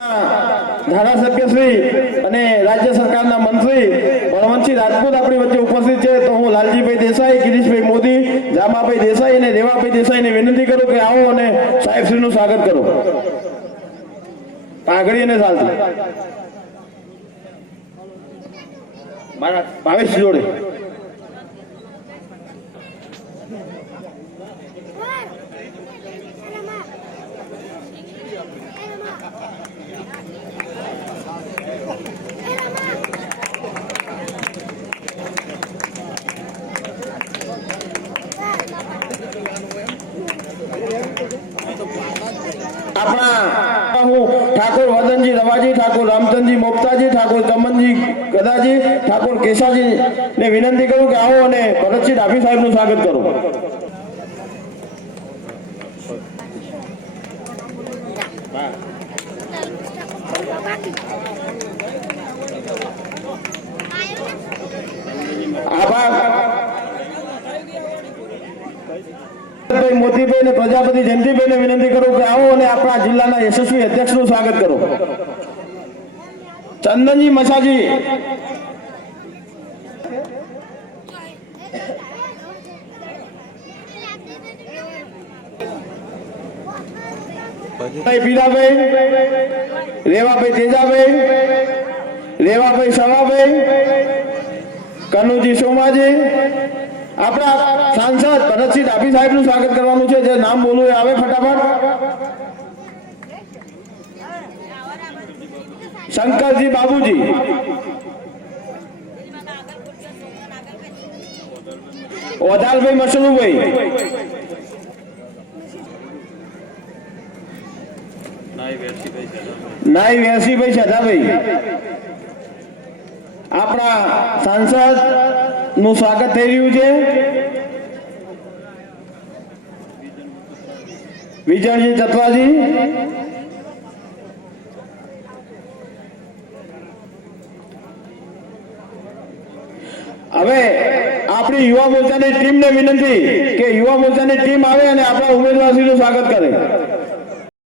ધારાસભ્ય શ્રી અને રાજ્ય સરકારના મંત્રી બળવંતસિંહ રાજપૂત આપણી વચ્ચે ઉપસ્થિત છે. તો હું લાલજીભાઈ દેસાઈ, ગિરીશભાઈ મોદી, જામાભાઈ દેસાઈ અને રેવાભાઈ દેસાઈને વિનંતી કરું કે આવો અને સાહેબશ્રીનું સ્વાગત કરો. પાઘડી અને મારા ભાવેશ જોડે. આપણા ઠાકોર વદનજી રવાજી ઠાકોર, રામચંદજી મોપતાજી ઠાકોર ચમનજી ગદાજી ઠાકોર કેશાજી ને વિનંતી કરું કે આવો અને ભરતસિંહ ડાભી સાહેબનું સ્વાગત કરો. આભાર ભાઈ મોતીભાઈ ને પ્રજાપતિ જયંતિભાઈ ને વિનંતી કરું કે આવો અને આપણા જિલ્લાના યશસ્વી અધ્યક્ષનું સ્વાગત કરો. ચંદનજી મસાજી. ભાઈ રેવાભાઈ તેજાભાઈ, રેવાભાઈ સવાભાઈ, કનુજી સોમાજી આપણા સાંસદ ભરતસિંહ ડાભી સાહેબનું સ્વાગત કરવાનું છે. જે નામ બોલવું એ આવે ફટાફટ. શંકરજી બાબુજી. ઓધાલભાઈ મસરૂભાઈ નાઈ વેરસીભાઈ સદાભાઈ આપણા સાંસદ નું સ્વાગત થઈ રહ્યું છે. વિજયજી ચતવાજી હવે આપણી યુવા મોરચાની ટીમને વિનંતી કે યુવા મોરચાની ટીમ આવે અને આપણા ઉમેદવારશ્રીનું સ્વાગત કરે.